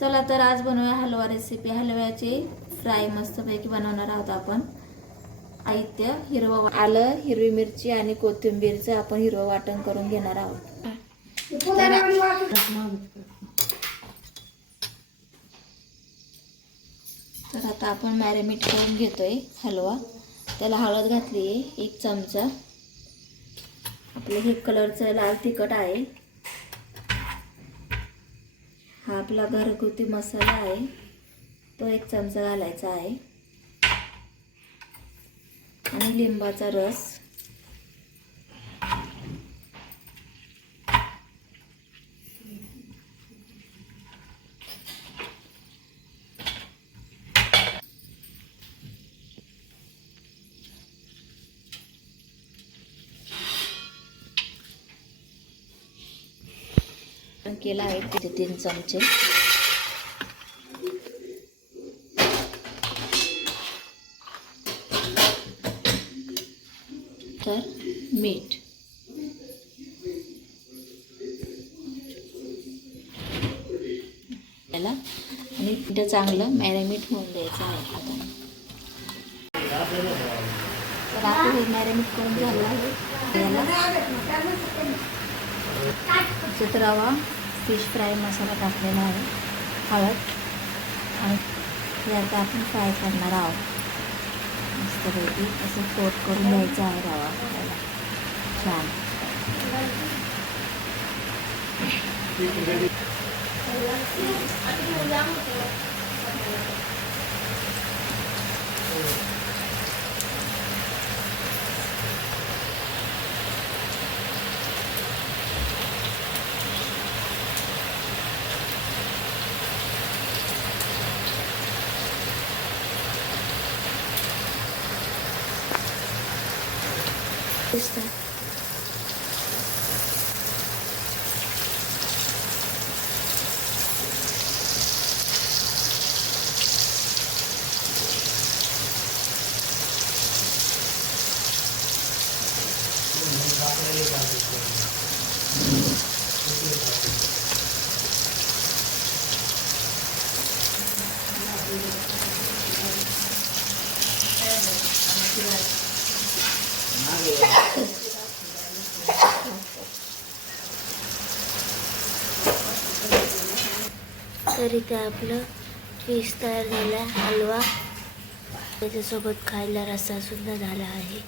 चला तर आज बनवूया हलवा रेसिपी. हलव्याचे फ्राय मस्तपैकी बनवणार आहोत आपण. साहित्य: हिरवं आलं, हिरवी मिरची आणि कोथिंबीरचं आपण हिरवं वाटण करून घेणार आहोत. तर आता आपण मॅरिनेट करून घेतोय हलवा. त्याला हळद घातली आहे 1 चमचा. आपलं हे कलरचं लाल तिखट आहे. हा आपला घरगुती मसाला आहे, तो 1 चमचा घालायचा आहे. आणि लिंबाचा रस. केला आहे तिथे 3 चमचे. तर मीठ. याला आणि ते चांगलं मॅरिनेट होऊन द्यायचं आहे आता. तर आपण हे मॅरिनेट करून झालं आहे. याला रवा, फिश फ्राय मसाला टाकलेला आहे, हळद, आणि हे आता आपण फ्राय करणार आहोत. मस्तपैकी असं कोट करून घ्यायचं आहे रवा त्याला छान. तर इथे आपलं फिश तयार झाला, हलवा. त्याच्यासोबत खायला रस्सा सुद्धा झाला आहे.